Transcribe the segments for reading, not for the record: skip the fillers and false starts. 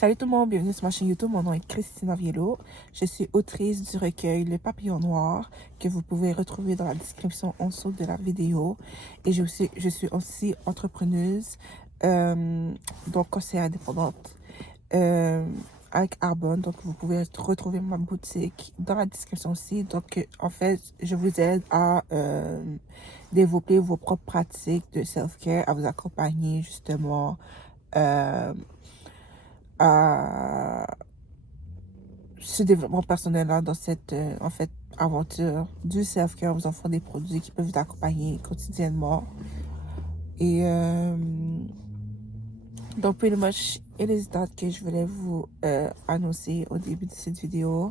Salut tout le monde, bienvenue sur ma chaîne YouTube. Mon nom est Christina Viello. Je suis autrice du recueil Le Papillon Noir que vous pouvez retrouver dans la description en dessous de la vidéo. Et je suis aussi entrepreneuse, donc conseillère indépendante euh, avec Arbonne. Donc vous pouvez retrouver ma boutique dans la description aussi. Donc en fait, je vous aide à développer vos propres pratiques de self-care, à vous accompagner justement euh, à ce développement personnel-là dans cette en fait aventure du self-care. Vous offrant des produits qui peuvent vous accompagner quotidiennement. Et donc pretty much it is that que je voulais vous annoncer au début de cette vidéo.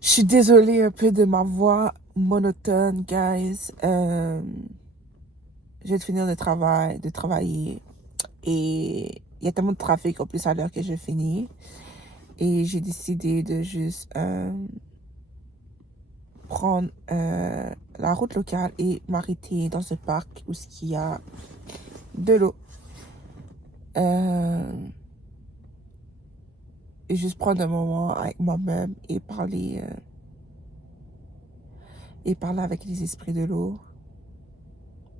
Je suis désolée un peu de ma voix monotone, guys. Je viens de finir de travailler et il y a tellement de trafic en plus à l'heure que je finis. Et j'ai décidé de juste prendre la route locale et m'arrêter dans ce parc où il y a de l'eau. Et juste prendre un moment avec moi-même et parler avec les esprits de l'eau,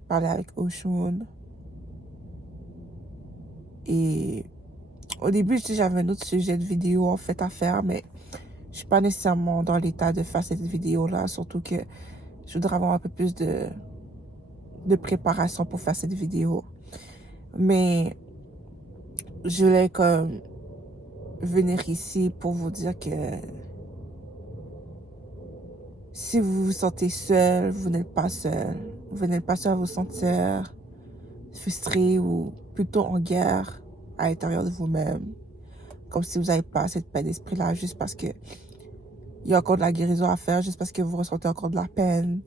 parler avec Oshun. Et au début, j'avais un autre sujet de vidéo en fait à faire, mais je suis pas nécessairement dans l'état de faire cette vidéo-là, surtout que je voudrais avoir un peu plus de préparation pour faire cette vidéo. Mais je voulais comme venir ici pour vous dire que si vous vous sentez seul, vous n'êtes pas seul. Vous n'êtes pas seul à vous sentir frustré ou plutôt en guerre à l'intérieur de vous-même. Comme si vous n'avez pas cette paix d'esprit-là juste parce que il y a encore de la guérison à faire, juste parce que vous ressentez encore de la peine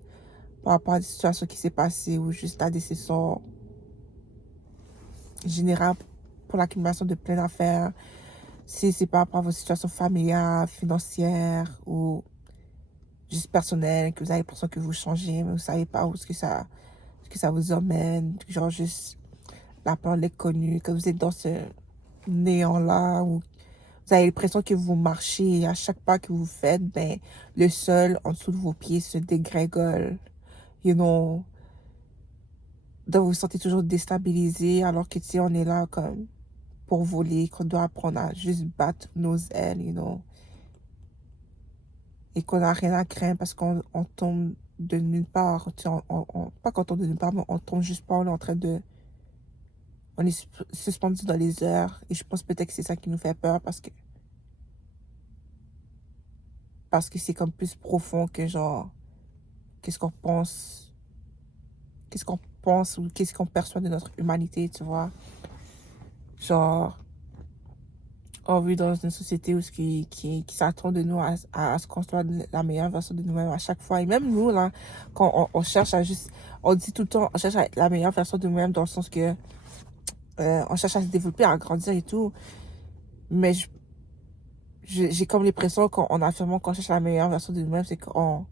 par rapport à des situations qui s'est passées ou juste à des décisions générales pour l'accumulation de plein d'affaires. Si c'est par rapport à vos situations familiales, financières ou juste personnelles, que vous avez l'impression que vous changez, mais vous savez pas où ce que ça vous emmène, genre juste la peur de l'inconnu, que vous êtes dans ce néant-là, où vous avez l'impression que vous marchez et à chaque pas que vous faites, ben, le sol en dessous de vos pieds se dégrégole, you know. Donc vous vous sentez toujours déstabilisé alors que, tu sais, on est là comme pour voler, qu'on doit apprendre à juste battre nos ailes, you know. Et qu'on n'a rien à craindre parce qu'on tombe de nulle part. Tu sais, pas qu'on tombe de nulle part, mais on tombe juste pas, on est en train de... On est suspendu dans les airs. Et je pense peut-être que c'est ça qui nous fait peur parce que c'est comme plus profond que genre, qu'est-ce qu'on pense, qu'est-ce qu'on pense ou qu'est-ce qu'on perçoit de notre humanité, tu vois. Genre, on vit dans une société où qui s'attend de nous à se construire la meilleure version de nous-mêmes à chaque fois. Et même nous, là, quand on cherche à juste... On dit tout le temps, on cherche à être la meilleure version de nous-mêmes dans le sens que on cherche à se développer, à grandir et tout. Mais j'ai comme l'impression qu'en affirmant qu'on cherche la meilleure version de nous-mêmes, c'est qu'on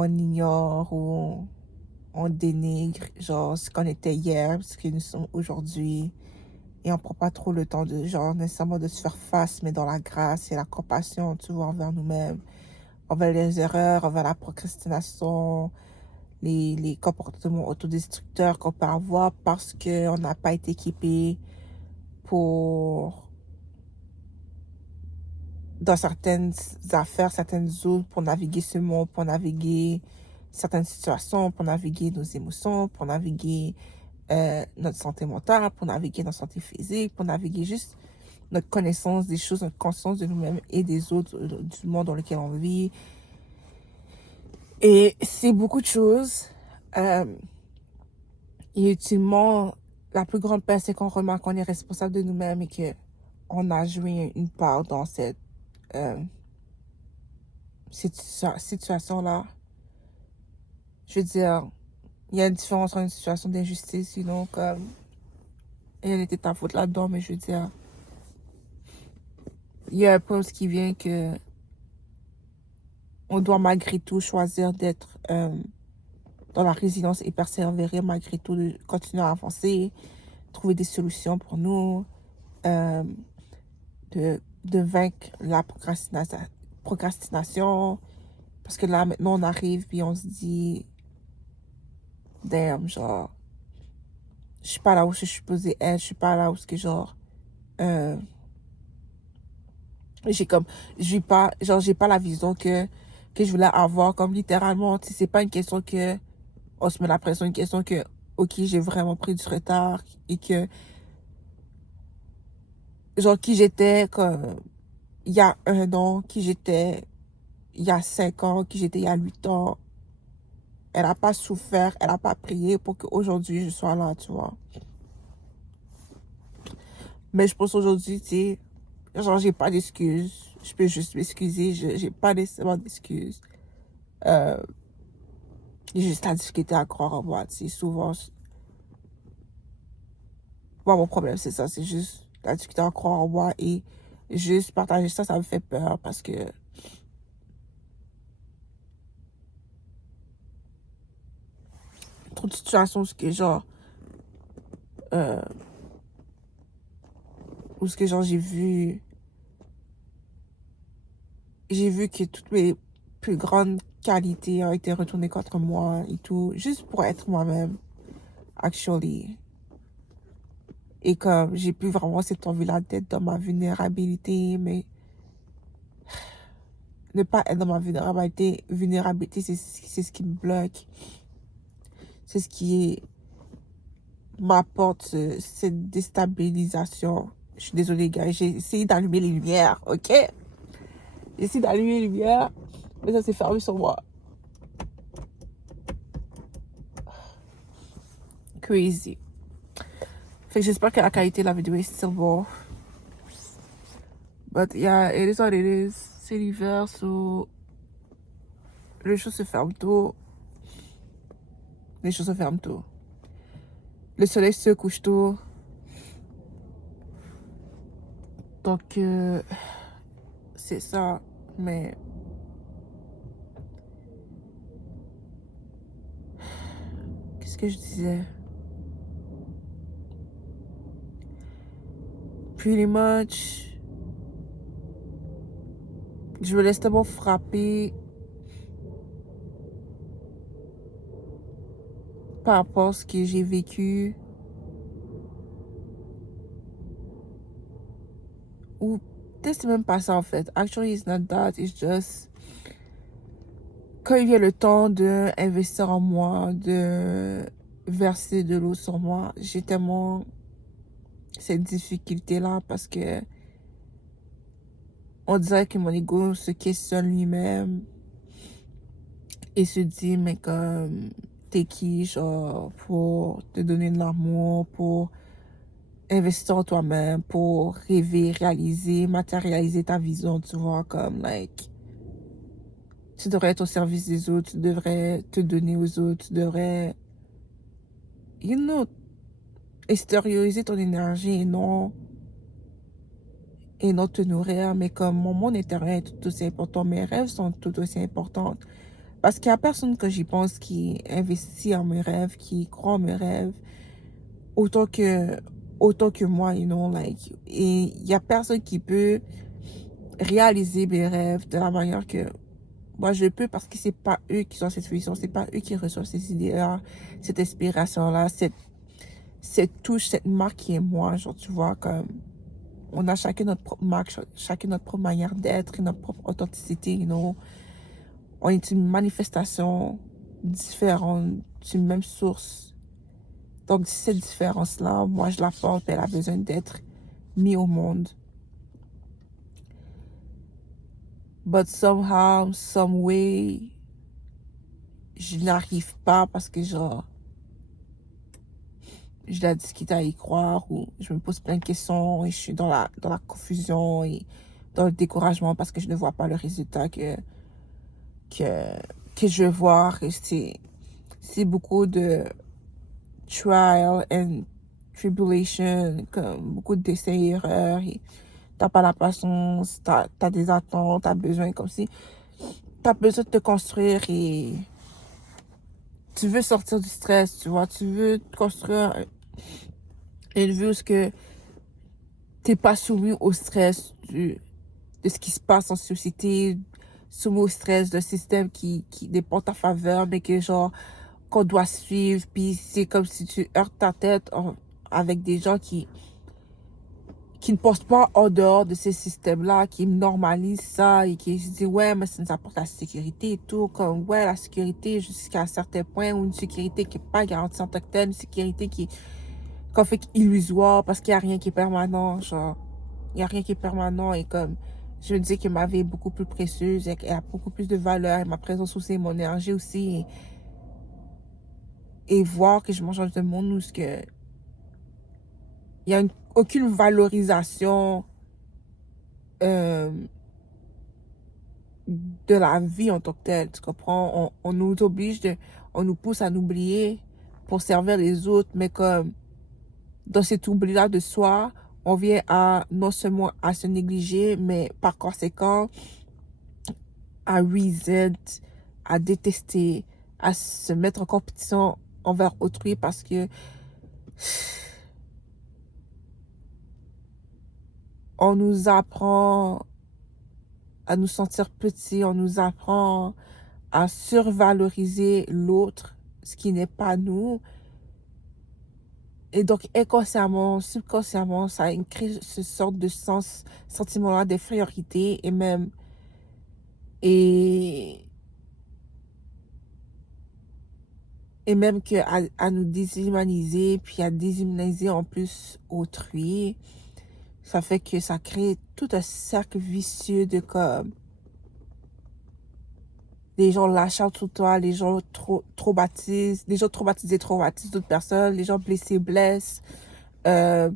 ignore ou on dénigre, genre, ce qu'on était hier, ce que nous sommes aujourd'hui. Et on prend pas trop le temps de, genre, nécessairement de se faire face, mais dans la grâce et la compassion, tu vois, envers nous-mêmes, envers les erreurs, envers la procrastination, les comportements autodestructeurs qu'on peut avoir parce qu'on n'a pas été équipé pour, dans certaines affaires, certaines zones, pour naviguer ce monde, pour naviguer certaines situations, pour naviguer nos émotions, pour naviguer notre santé mentale, pour naviguer notre santé physique, pour naviguer juste notre connaissance des choses, notre conscience de nous-mêmes et des autres, du monde dans lequel on vit. Et c'est beaucoup de choses. Et ultimement, la plus grande perte, c'est qu'on remarque qu'on est responsable de nous-mêmes et qu'on a joué une part dans euh, cette situation-là. Je veux dire, il y a une différence entre une situation d'injustice, sinon comme elle était ta faute là-dedans, mais je veux dire, il y a un point qui vient que on doit malgré tout choisir d'être dans la résilience et persévérer malgré tout, de continuer à avancer, trouver des solutions pour nous, de vaincre la procrastination. Parce que là, maintenant, on arrive puis on se dit, damn, genre, je suis pas là où je suis supposée être, je suis pas là où ce que, genre, euh, j'ai comme, j'ai pas, genre, j'ai pas la vision que je voulais avoir, comme littéralement, tu sais, c'est pas une question que on se met la pression, une question que, ok, j'ai vraiment pris du retard et que, genre, qui j'étais comme, il y a 1 an, qui j'étais il y a 5 ans, qui j'étais il y a 8 ans. Elle n'a pas souffert, elle n'a pas prié pour qu'aujourd'hui je sois là, tu vois. Mais je pense aujourd'hui, tu sais, genre, j'ai pas d'excuses. Je peux juste m'excuser, j'ai pas nécessairement d'excuses. Euh, j'ai juste la difficulté à croire en moi, tu sais. Souvent, moi, mon problème, c'est ça, c'est juste la difficulté à croire en moi et juste partager ça, ça me fait peur parce que trop de situations où ce que, genre, euh, où ce que, genre, j'ai vu que toutes mes plus grandes qualités ont été retournées contre moi et tout, juste pour être moi-même, actually. Et comme j'ai plus vraiment cette envie-là d'être dans ma vulnérabilité, mais ne pas être dans ma vulnérabilité, c'est ce qui me bloque. C'est ce qui m'apporte cette déstabilisation. Je suis désolée, gars, j'ai essayé d'allumer les lumières, ok? J'ai essayé d'allumer les lumières, mais ça s'est fermé sur moi. Crazy. Fait que j'espère que la qualité de la vidéo est still bon. But yeah, it is what it is. C'est l'hiver, so les choses se ferment tôt. Les choses se ferment tôt. Le soleil se couche tôt. Donc, c'est ça. Mais qu'est-ce que je disais? Pretty much, je me laisse tellement frapper par rapport à ce que j'ai vécu. Ou peut-être c'est même pas ça en fait. Actually, it's not that. It's just quand il vient le temps d'investir en moi, de verser de l'eau sur moi, j'ai tellement cette difficulté-là parce que on dirait que mon ego se questionne lui-même et se dit, mais comme, t'es qui, genre, pour te donner de l'amour, pour investir en toi-même, pour rêver, réaliser, matérialiser ta vision, tu vois, comme, like, tu devrais être au service des autres, tu devrais te donner aux autres, tu devrais, you know, extérioriser ton énergie et non te nourrir, mais comme mon monde intérieur est tout aussi important, mes rêves sont tout aussi importants. Parce qu'il n'y a personne que j'y pense qui investit en mes rêves, qui croit en mes rêves, autant que, autant que moi, you know, like, et il n'y a personne qui peut réaliser mes rêves de la manière que moi je peux parce que c'est pas eux qui ont cette vision, c'est pas eux qui reçoivent ces idées-là, cette inspiration-là, cette touche, cette marque qui est moi, genre, tu vois, comme, on a chacun notre propre marque, chacun notre propre manière d'être, notre propre authenticité, you know. On est une manifestation différente d'une même source. Donc, cette différence-là, moi, je la porte, elle a besoin d'être mise au monde. But somehow, some way, je n'arrive pas parce que, genre, je la discute à y croire ou je me pose plein de questions et je suis dans la confusion et dans le découragement parce que je ne vois pas le résultat que, que je veux voir. Et c'est beaucoup de trial and tribulation, comme beaucoup d'essais et erreurs. Et t'as pas la patience, t'as des attentes, t'as besoin, comme si t'as besoin de te construire et tu veux sortir du stress, tu vois. Tu veux te construire une vie où ce que t'es pas soumis au stress de ce qui se passe en société, soumis au stress d'un système qui n'est pas en ta faveur, mais que genre, qu'on doit suivre, puis c'est comme si tu heurtes ta tête avec des gens qui ne pensent pas en dehors de ces systèmes-là, qui normalisent ça et qui se disent, ouais, mais ça nous apporte la sécurité et tout, comme, ouais, la sécurité jusqu'à un certain point, ou une sécurité qui n'est pas garantie en tant que telle, une sécurité qu'on fait illusoire parce qu'il n'y a rien qui est permanent, genre, il n'y a rien qui est permanent et comme, je me dis que ma vie est beaucoup plus précieuse, elle a beaucoup plus de valeur, et ma présence aussi, mon énergie aussi, et voir que je mange dans un monde où il n'y a aucune valorisation euh, de la vie en tant que telle, tu comprends? On nous oblige on nous pousse à nous oublier pour servir les autres, mais comme dans cet oubli-là de soi, on vient à non seulement à se négliger, mais par conséquent à resent, à détester, à se mettre en compétition envers autrui parce que on nous apprend à nous sentir petits, on nous apprend à survaloriser l'autre, ce qui n'est pas nous. Et donc, inconsciemment, subconsciemment, ça crée ce sorte de sentiment-là d'infériorité et, et même que à nous déshumaniser, puis à déshumaniser en plus autrui. Ça fait que ça crée tout un cercle vicieux de comme les gens lâchent out sur toi, les gens traumatisent, les gens traumatisés traumatisent d'autres personnes, les gens blessés blessent. Euh,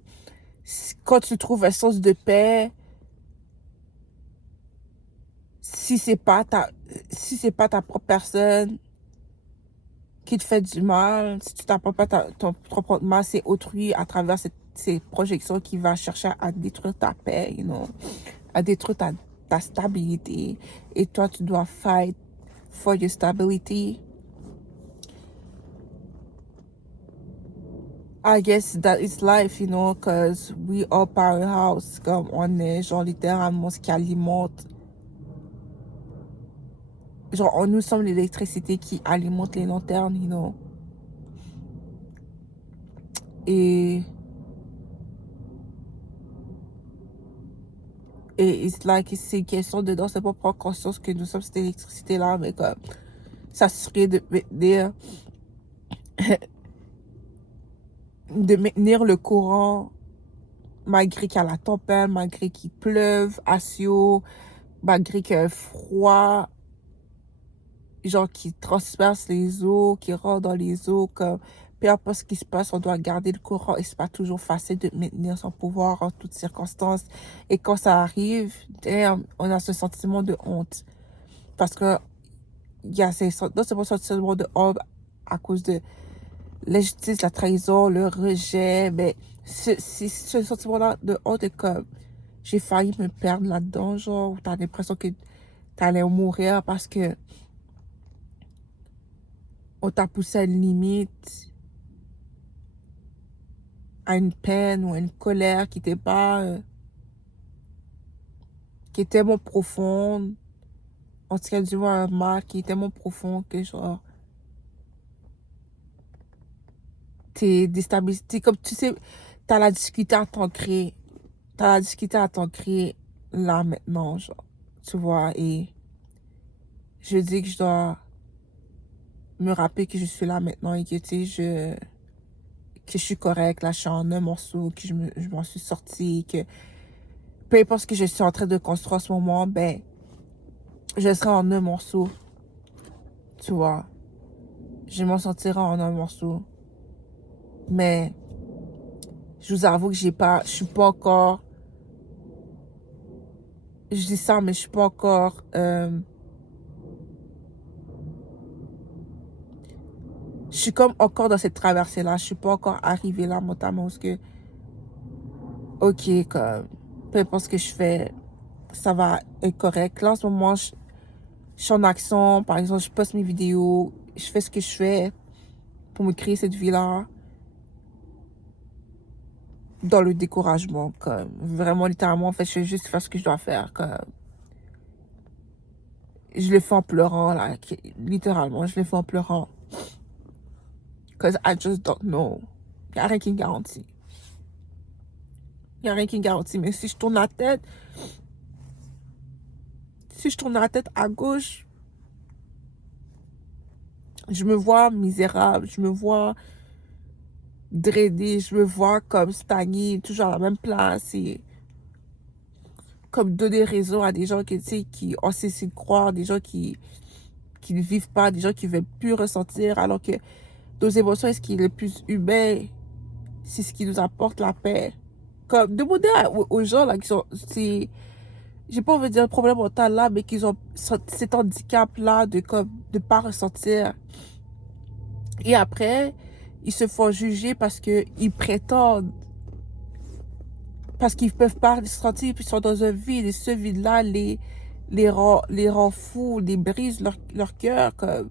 Quand tu trouves un sens de paix, si c'est pas ta propre personne qui te fait du mal, si tu t'apprends pas ton propre mal, c'est autrui à travers ces projections qui va chercher à détruire ta paix, à détruire ta stabilité. Et toi, tu dois fight for your stability. I guess that is life, because we are powerhouse, comme on est genre littéralement ce qui alimente. Genre, nous sommes l'électricité qui alimente les lanternes, Et, et it's like, c'est une question de dans c'est pas prendre conscience que nous sommes cette électricité-là, mais comme, ça serait de maintenir le courant malgré qu'il y a la tempête, malgré qu'il pleuve, asio, malgré qu'il y a un froid, genre qui transperce les eaux, qui rentre dans les eaux, comme peu importe ce qui se passe, on doit garder le courant et c'est pas toujours facile de maintenir son pouvoir en toutes circonstances. Et quand ça arrive, damn, on a ce sentiment de honte. Parce que il y a non seulement ce sentiment de honte à cause de l'injustice, la trahison, le rejet, mais ce sentiment-là de honte est comme j'ai failli me perdre là-dedans, genre, où t'as l'impression que t'allais mourir parce que on t'a poussé à une limite, à une peine ou à une colère qui était pas, qui est tellement profonde, en tout cas du moins un mal qui est tellement profond que genre, t'es déstabilisé, comme tu sais, t'as la difficulté à t'ancrer, là maintenant, genre, tu vois, et je dis que je dois me rappeler que je suis là maintenant et que, tu sais, que je suis correcte, là, je suis en un morceau, que je m'en suis sortie, que peu importe ce que je suis en train de construire en ce moment, ben, je serai en un morceau, tu vois. Je m'en sortirai en un morceau. Mais, je vous avoue que je suis pas encore, je dis ça, mais je suis pas encore, je suis comme encore dans cette traversée-là. Je suis pas encore arrivée là, mentalement, parce que, ok, comme, peu importe ce que je fais, ça va être correct. Là, en ce moment, je suis en action. Par exemple, je poste mes vidéos, je fais ce que je fais pour me créer cette vie-là. dans le découragement, comme vraiment littéralement en fait je vais juste faire ce que je dois faire, comme je le fais en pleurant là, littéralement je le fais en pleurant, cause I just don't know. Y a rien qui me garantit, y a rien qui me garantit, mais si je tourne la tête à gauche, je me vois misérable, je me vois drainée, je me vois comme stagnée, toujours à la même place, et comme donner raison à des gens qui, tu sais, qui ont cessé de croire, des gens qui ne vivent pas, des gens qui ne veulent plus ressentir, alors que nos émotions, est ce qui est le plus humain, c'est ce qui nous apporte la paix. Comme demander aux gens là qui sont, j'ai pas envie de dire un problème mental là, mais qui ont cet handicap là de comme de pas ressentir. Et après, ils se font juger parce que ils prétendent, parce qu'ils peuvent pas se sentir, puis ils sont dans un vide, et ce vide là les rend fous, les brise leur cœur, comme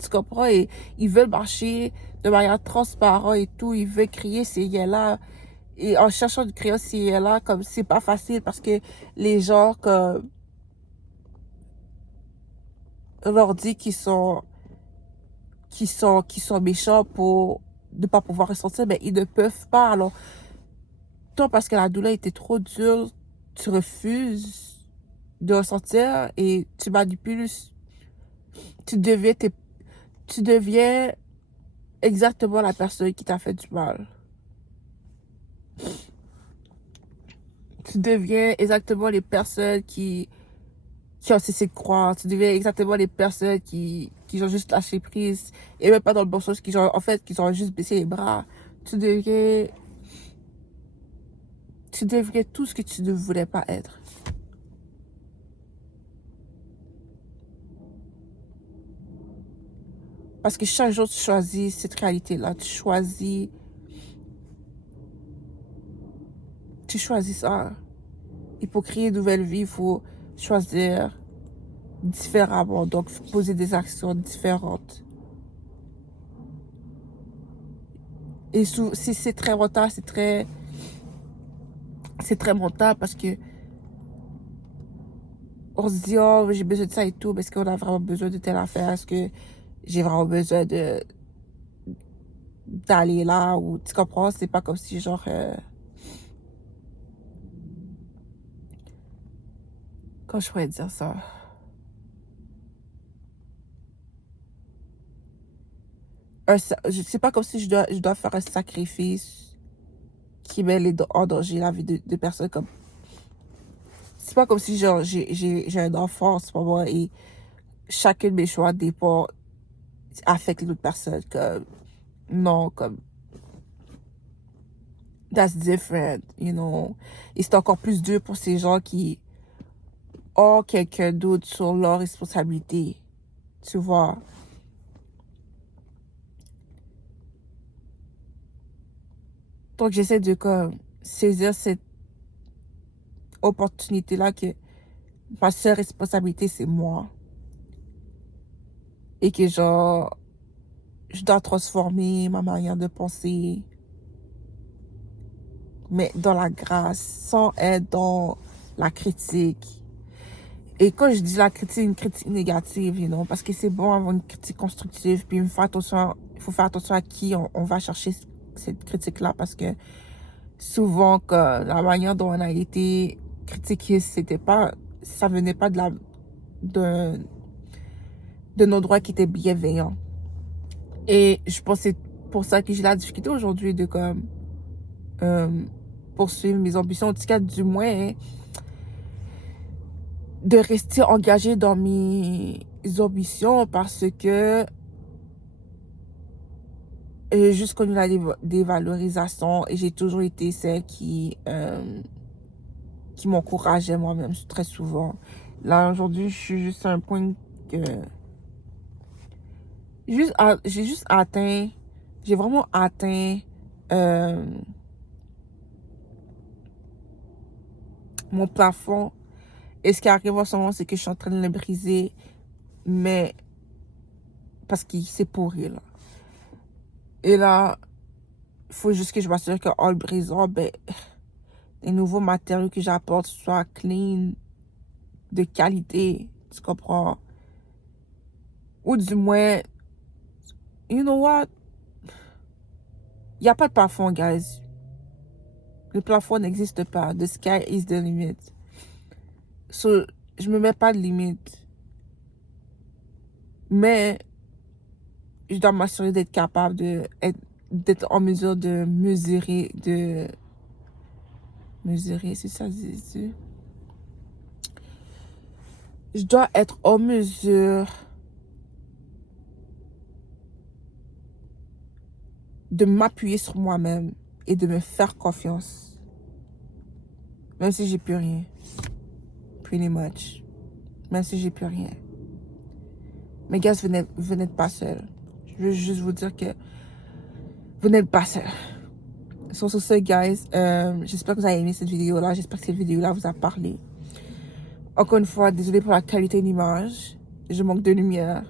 tu comprends, et ils veulent marcher de manière transparente et tout, ils veulent crier ces là, et en cherchant de crier ces là, comme c'est pas facile parce que les gens comme leur dit qu'ils sont méchants pour ne pas pouvoir ressentir, mais ils ne peuvent pas. Alors toi, parce que la douleur était trop dure, tu refuses de ressentir et tu manipules, tu deviens tu deviens exactement la personne qui t'a fait du mal. Tu deviens exactement les personnes qui ont cessé de croire. Tu deviens exactement les personnes qui ont juste lâché prise. Et même pas dans le bon sens, en fait, qui ont juste baissé les bras. Tu deviens tout ce que tu ne voulais pas être. Parce que chaque jour, tu choisis cette réalité-là. Tu choisis ça. Et pour créer une nouvelle vie, il faut choisir différemment. Donc, poser des actions différentes. Et si c'est très mental, c'est très mental parce que on se dit, oh, j'ai besoin de ça et tout, mais est-ce qu'on a vraiment besoin de telle affaire? Est-ce que j'ai vraiment besoin d'aller là? Ou tu comprends? C'est pas comme si, genre, comment je pourrais dire ça? C'est pas comme si je dois faire un sacrifice qui met en danger la vie de personnes comme. C'est pas comme si, genre, j'ai un enfant en ce moment et chacun de mes choix dépend, affecte l'autre personne. Comme, non, comme, that's different, you know. Et c'est encore plus dur pour ces gens qui ont quelqu'un d'autre sur leur responsabilité, tu vois. Donc, j'essaie de, comme, saisir cette opportunité-là que ma seule responsabilité, c'est moi. Et que, genre, je dois transformer ma manière de penser, mais dans la grâce, sans être dans la critique. Et quand je dis la critique, une critique négative, you know, parce que c'est bon avoir une critique constructive, puis il faut faire attention à qui on va chercher cette critique-là, parce que souvent, que la manière dont on a été critiqué, ça venait pas de, de nos droits qui étaient bienveillants. Et je pense que c'est pour ça que j'ai la difficulté aujourd'hui de comme euh, poursuivre mes ambitions, en tout cas du moins, hein, de rester engagée dans mes ambitions, parce que j'ai juste connu la dévalorisation et j'ai toujours été celle qui m'encourageait moi-même très souvent. Là, aujourd'hui, je suis juste à un point que j'ai juste atteint, j'ai vraiment atteint euh, mon plafond. Et ce qui arrive en ce moment, c'est que je suis en train de le briser, mais parce qu'il s'est pourri, là. Et là, faut juste que je m'assure que en le brisant, ben, les nouveaux matériaux que j'apporte soient clean, de qualité, tu comprends? Ou du moins, you know what? Il n'y a pas de plafond, guys. Le plafond n'existe pas. The sky is the limit. So, je me mets pas de limite. Mais, je dois m'assurer d'être capable d'être en mesure de mesurer, c'est ça, je dois être en mesure de m'appuyer sur moi-même et de me faire confiance. Même si j'ai plus rien. Pretty much. Même si j'ai plus rien. Mais gars, vous n'êtes pas seuls. Je veux juste vous dire que vous n'êtes pas seuls. Sur ce, guys, j'espère que vous avez aimé cette vidéo-là. J'espère que cette vidéo-là vous a parlé. Encore une fois, désolé pour la qualité de l'image. Je manque de lumière.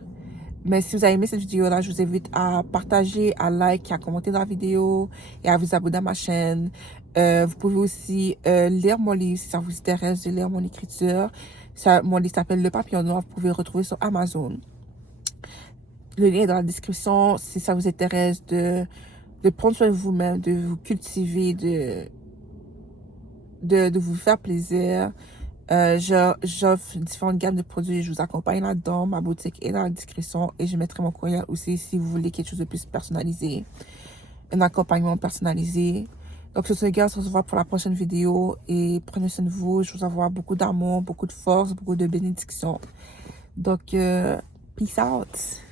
Mais si vous avez aimé cette vidéo-là, je vous invite à partager, à like, à commenter la vidéo et à vous abonner à ma chaîne. Vous pouvez aussi lire mon livre si ça vous intéresse de lire mon écriture. Mon livre s'appelle Le Papillon Noir. Vous pouvez le retrouver sur Amazon. Le lien est dans la description si ça vous intéresse de prendre soin de vous-même, de vous cultiver, de vous faire plaisir. J'offre différentes gammes de produits, je vous accompagne là-dedans. Ma boutique est dans la description et je mettrai mon courriel aussi si vous voulez quelque chose de plus personnalisé, un accompagnement personnalisé. Donc sur ce, gars, on se revoit pour la prochaine vidéo et prenez soin de vous. Je vous envoie beaucoup d'amour, beaucoup de force, beaucoup de bénédictions. Donc, peace out.